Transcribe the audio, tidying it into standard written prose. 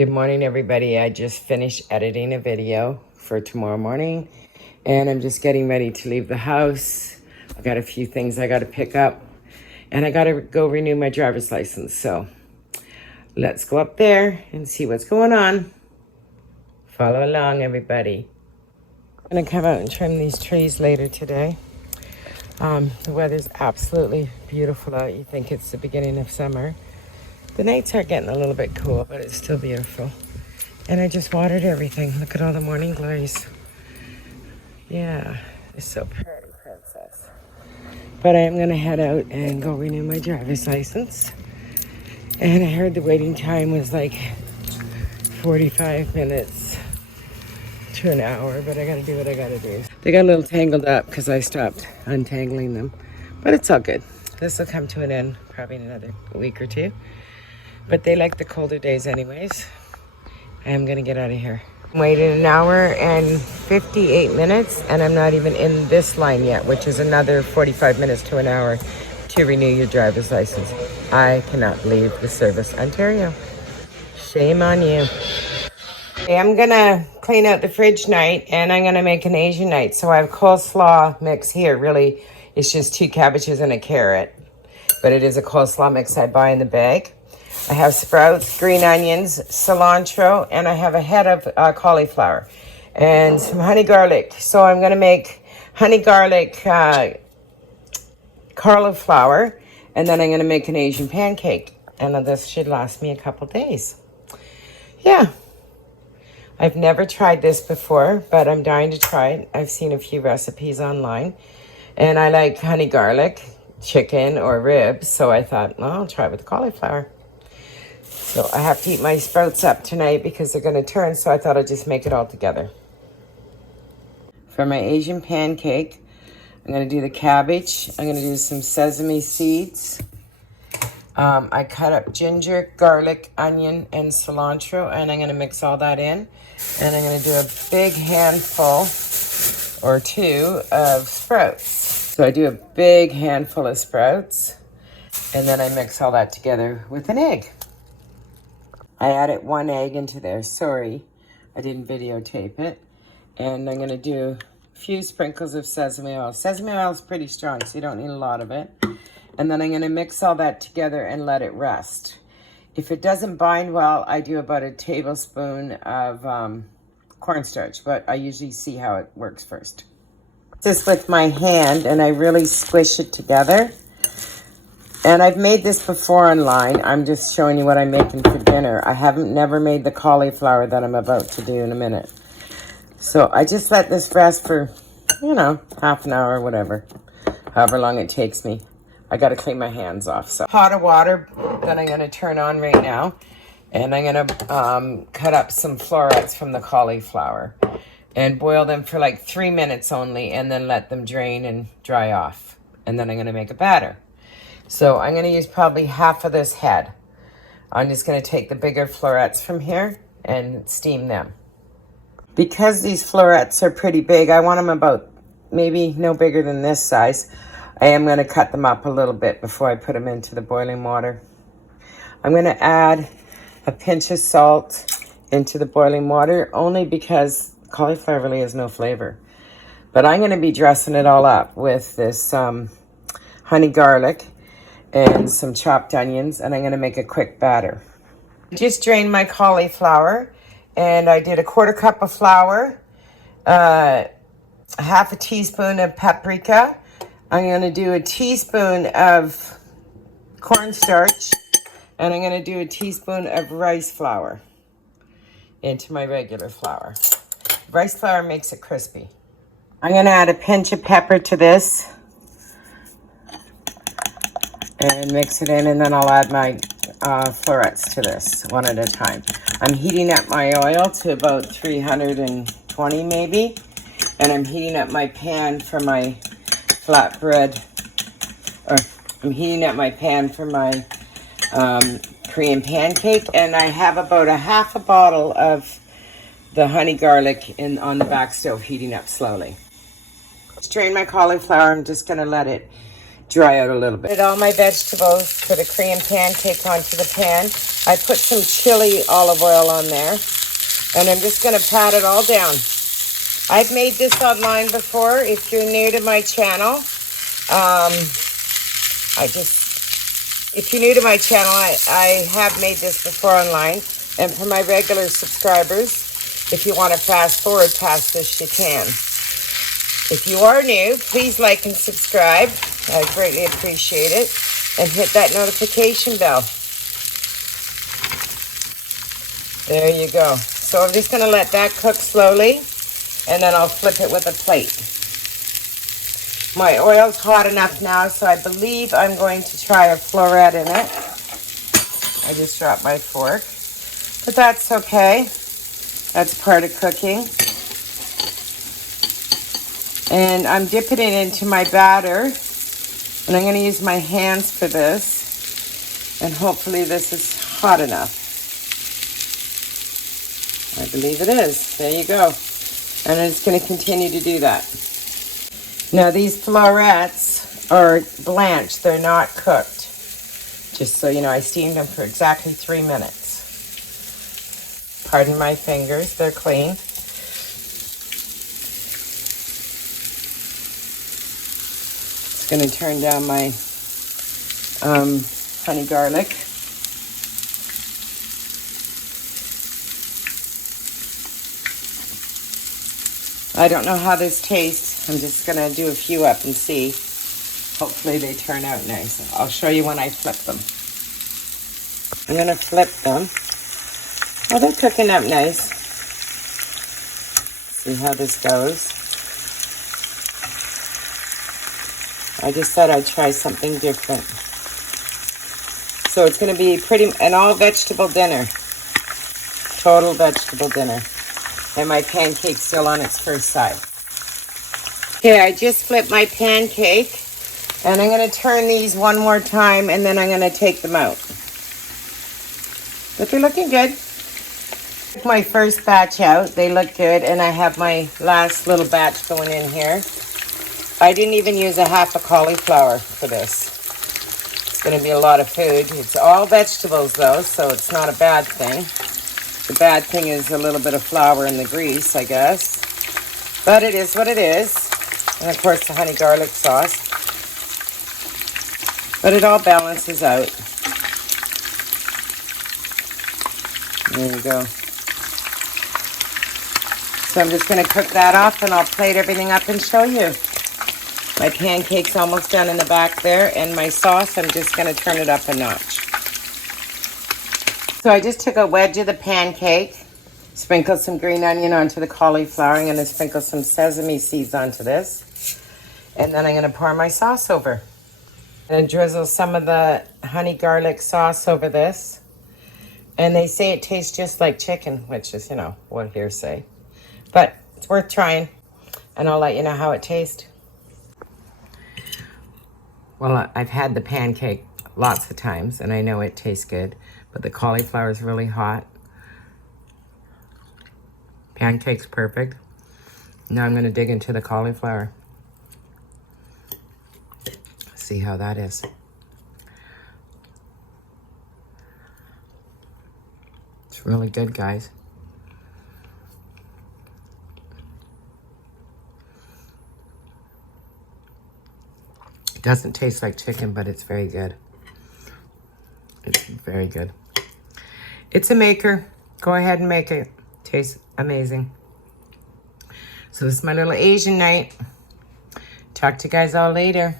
Good morning, everybody. I just finished editing a video for tomorrow morning, and I'm just getting ready to leave the house. I got a few things I got to pick up, and I got to go renew my driver's license. So let's go up there and see what's going on. Follow along, everybody. I'm going to come out and trim these trees later today. The weather's absolutely beautiful out. You think it's the beginning of summer. The nights are getting a little bit cool, but it's still beautiful. And I just watered everything. Look at all the morning glories. Yeah, it's so pretty, princess. But I am going to head out and go renew my driver's license. And I heard the waiting time was like 45 minutes to an hour, but I got to do what I got to do. They got a little tangled up because I stopped untangling them. But it's all good. This will come to an end probably in another week or two. But they like the colder days anyways. I am gonna get out of here. I'm waiting an hour and 58 minutes, and I'm not even in this line yet, which is another 45 minutes to an hour to renew your driver's license. I cannot leave the service, Ontario. Shame on you. Okay, I'm gonna clean out the fridge night, and I'm gonna make an Asian night. So I have coleslaw mix here. Really, it's just 2 cabbages and a carrot, but it is a coleslaw mix I buy in the bag. I have sprouts, green onions, cilantro, and I have a head of cauliflower and some honey garlic. So I'm going to make honey garlic cauliflower, and then I'm going to make an Asian pancake. And this should last me a couple days. Yeah. I've never tried this before, but I'm dying to try it. I've seen a few recipes online, and I like honey garlic, chicken, or ribs. So I thought, well, I'll try it with the cauliflower. So I have to eat my sprouts up tonight because they're going to turn, so I thought I'd just make it all together. For my Asian pancake, I'm going to do the cabbage. I'm going to do some sesame seeds. I cut up ginger, garlic, onion, and cilantro, and I'm going to mix all that in. And I'm going to do a big handful or 2 of sprouts. So I do a big handful of sprouts, and then I mix all that together with an egg. I added 1 egg into there. Sorry, I didn't videotape it. And I'm going to do a few sprinkles of sesame oil. Sesame oil is pretty strong, so you don't need a lot of it. And then I'm going to mix all that together and let it rest. If it doesn't bind well, I do about a tablespoon of cornstarch, but I usually see how it works first. This with my hand, and I really squish it together. And I've made this before online. I'm just showing you what I'm making for dinner. I haven't never made the cauliflower that I'm about to do in a minute. So I just let this rest for, half an hour or whatever. However long it takes me. I got to clean my hands off. So pot of water that I'm going to turn on right now. And I'm going to cut up some florets from the cauliflower. And boil them for like 3 minutes only. And then let them drain and dry off. And then I'm going to make a batter. So I'm going to use probably half of this head. I'm just going to take the bigger florets from here and steam them. Because these florets are pretty big, I want them about maybe no bigger than this size. I am going to cut them up a little bit before I put them into the boiling water. I'm going to add a pinch of salt into the boiling water only because cauliflower really has no flavor. But I'm going to be dressing it all up with this honey garlic and some chopped onions, and I'm going to make a quick batter. I just drained my cauliflower, and I did a 1/4 cup of flour, half a teaspoon of paprika. I'm going to do a teaspoon of cornstarch, and I'm going to do a teaspoon of rice flour into my regular flour. Rice flour makes it crispy. I'm going to add a pinch of pepper to this. And mix it in, and then I'll add my florets to this one at a time. I'm heating up my oil to about 320 maybe. And I'm heating up my pan for my flatbread. I'm heating up my pan for my Korean pancake. And I have about a half a bottle of the honey garlic on the back stove heating up slowly. Strain my cauliflower. I'm just going to let it dry out a little bit. Put all my vegetables for the Korean pancake onto the pan. I put some chili olive oil on there, and I'm just going to pat it all down. I've made this online before. If you're new to my channel, if you're new to my channel, I have made this before online. And for my regular subscribers, if you want to fast forward past this, you can. If you are new, please like and subscribe. I greatly appreciate it. And hit that notification bell. There you go. So I'm just going to let that cook slowly, and then I'll flip it with a plate. My oil's hot enough now, so I believe I'm going to try a floret in it. I just dropped my fork. But that's okay. That's part of cooking. And I'm dipping it into my batter. And I'm going to use my hands for this. And hopefully this is hot enough. I believe it is. There you go. And I'm just going to continue to do that. Now these florettes are blanched. They're not cooked. Just so you know, I steamed them for exactly 3 minutes. Pardon my fingers. They're clean. Just going to turn down my honey garlic. I don't know how this tastes. I'm just going to do a few up and see. Hopefully they turn out nice. I'll show you when I flip them. I'm going to flip them. Oh, they're cooking up nice. See how this goes. I just thought I'd try something different. So it's going to be an all vegetable dinner. Total vegetable dinner. And my pancake's still on its first side. Okay, I just flipped my pancake. And I'm going to turn these one more time, and then I'm going to take them out. But they're looking good. Took my first batch out. They look good. And I have my last little batch going in here. I didn't even use a half a cauliflower for this. It's going to be a lot of food. It's all vegetables, though, so it's not a bad thing. The bad thing is a little bit of flour in the grease, I guess. But it is what it is. And, of course, the honey garlic sauce. But it all balances out. There you go. So I'm just going to cook that off, and I'll plate everything up and show you. My pancake's almost done in the back there, and my sauce, I'm just going to turn it up a notch. So I just took a wedge of the pancake, sprinkled some green onion onto the cauliflower. I'm going to sprinkle some sesame seeds onto this. And then I'm going to pour my sauce over. I'm going to drizzle some of the honey garlic sauce over this. And they say it tastes just like chicken, which is, you know, what hearsay. But it's worth trying. And I'll let you know how it tastes. Well, I've had the pancake lots of times, and I know it tastes good. But the cauliflower is really hot. Pancake's perfect. Now I'm going to dig into the cauliflower. See how that is. It's really good, guys. It doesn't taste like chicken, but it's very good. It's very good. It's a maker. Go ahead and make it. Tastes amazing. So this is my little Asian night. Talk to you guys all later.